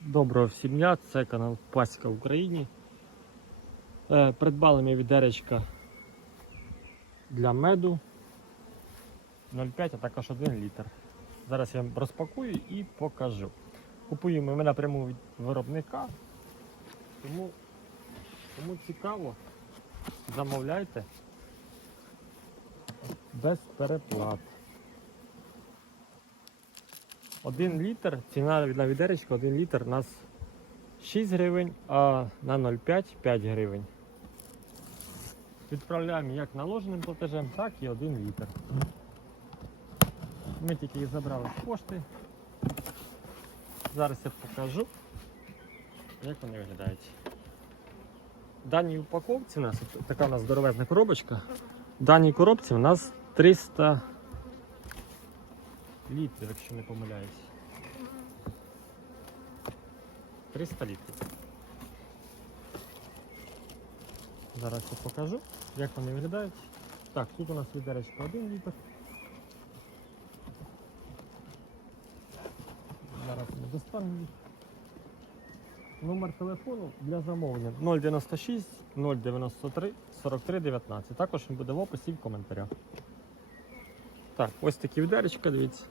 Доброго всім дня, це канал Пасіка в Україні. Е, придбали ми відеречка для меду 0,5, а також 1 літр. Зараз я розпакую і покажу. Купуємо ми напряму від виробника, тому кому цікаво, замовляйте без переплат. Один літр, ціна на відеречка, один літр у нас 6 гривень, а на 0,5 5 гривень. Відправляємо як наложеним платежем, так і один літр. Ми тільки їх забрали з пошти. Зараз я покажу, як вони виглядають. В даній упаковці у нас така у нас здоровезна коробочка. В даній коробці у нас 300 літрів, якщо не помиляюсь. 300 літрів. Зараз я покажу, як вони виглядають. Так, тут у нас відеречко 1 літр. Зараз ми достанемо. Номер телефону для замовлення 096 093 43 19. Також він буде в описі в коментарях. Так, ось такі відеречка, дивіться.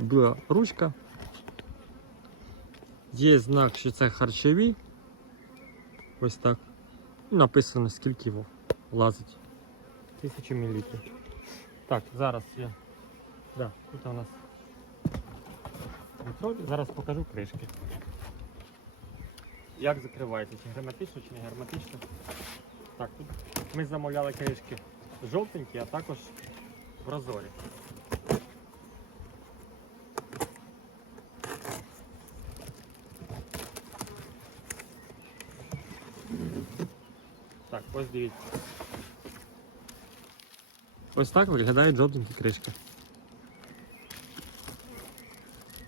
Була ручка. Є знак, що це харчові. Ось так. І написано, скільки його влазить. 1000 мл. Так, зараз я. Да, тут у нас контроль. Зараз покажу кришки. Як закривається, чи герметично, чи не герметично. Так, тут ми замовляли кришки жовтенькі, а також прозорі. Так, ось дивіться. Ось так виглядають жовтенькі кришки.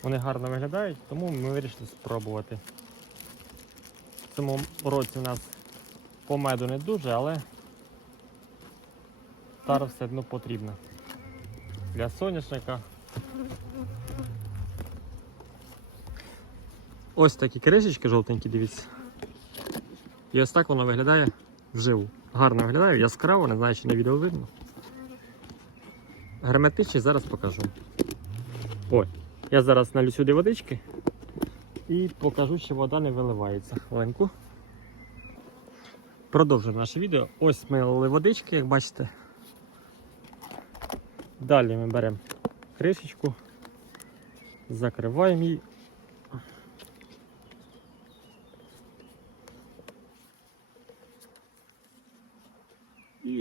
Вони гарно виглядають, тому ми вирішили спробувати. В цьому році у нас по меду не дуже, але тара все одно потрібна. Для соняшника. Ось такі кришечки жовтенькі, дивіться. І ось так воно виглядає вживу. Гарно виглядає, яскраво, не знаю, чи на відео видно. Герметичність зараз покажу. Ой, я зараз налю сюди водички і покажу, що вода не виливається. Хвилинку. Продовжуємо наше відео. Ось ми налили водички, як бачите. Далі ми беремо кришечку, закриваємо її.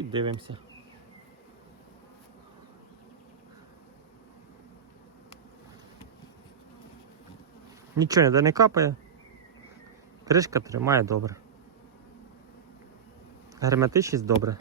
Дивимося. Нічого ніде не капає. Кришка тримає добре. Герметичність добре.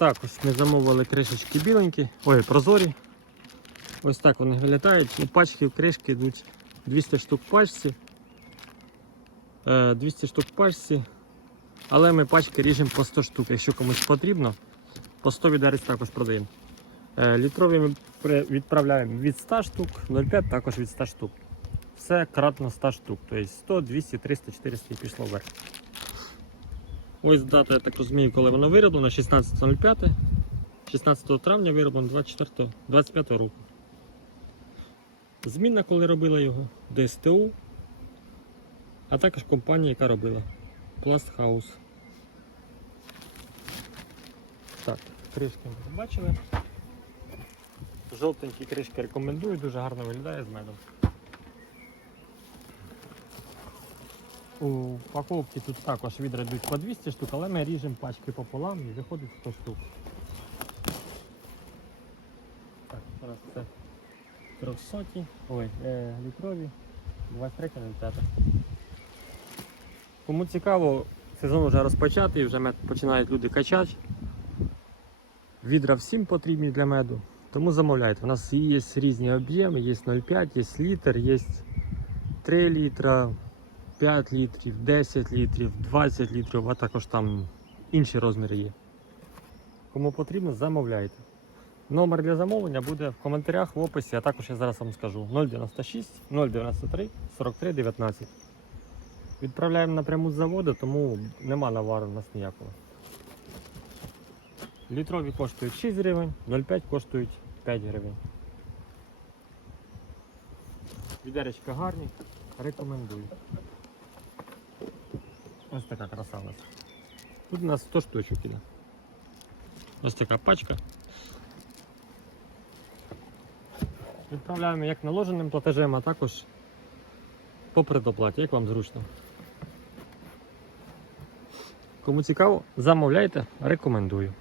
Так, ось ми замовили кришечки біленькі, ой, прозорі. Ось так вони виглядають. У пачки в кришки йдуть 200 штук пачці. Е, 200 штук пачці. Але ми пачки ріжемо по 100 штук. Якщо комусь потрібно, по 100 відерець також продаємо. Е, Літрові ми відправляємо від 100 штук, 0,5 також від 100 штук. Все кратно 100 штук. Тобто 100, 200, 300, 400 і пішло вверх. Ось дата, я так розумію, коли воно вироблено, 16.05. 16 травня вироблено 24, 25 року. Змінна, коли робила його, ДСТУ, а також компанія, яка робила House. Так, кришки ми побачили. Жовтенькі кришки рекомендую, дуже гарно виглядає з медом. У упаковці тут також відра йдуть по 200 штук, але ми ріжемо пачки пополам і виходить 100 штук. Так, зараз це 300, ой, е, літрові, 23.05. Кому цікаво, сезон вже розпочатий, вже мед починають люди качати. Відра всім потрібні для меду. Тому замовляйте. У нас є різні об'єми, є 0,5, є літр, є 3 літра, 5 літрів, 10 літрів, 20 літрів, а також там інші розміри є. Кому потрібно, замовляйте. Номер для замовлення буде в коментарях в описі, а також я зараз вам скажу 096 093 43 19. Відправляємо напряму з заводу, тому нема навару у нас ніякого. Літрові коштують 6 гривень, 0,5 коштують 5 гривень. Відеречка гарні, рекомендую. Ось така краса у нас. Тут у нас 100 штучок іде. Ось така пачка. Відправляємо як наложеним платежем, а також по предоплаті, як вам зручно. Кому цікаво, замовляйте, рекомендую.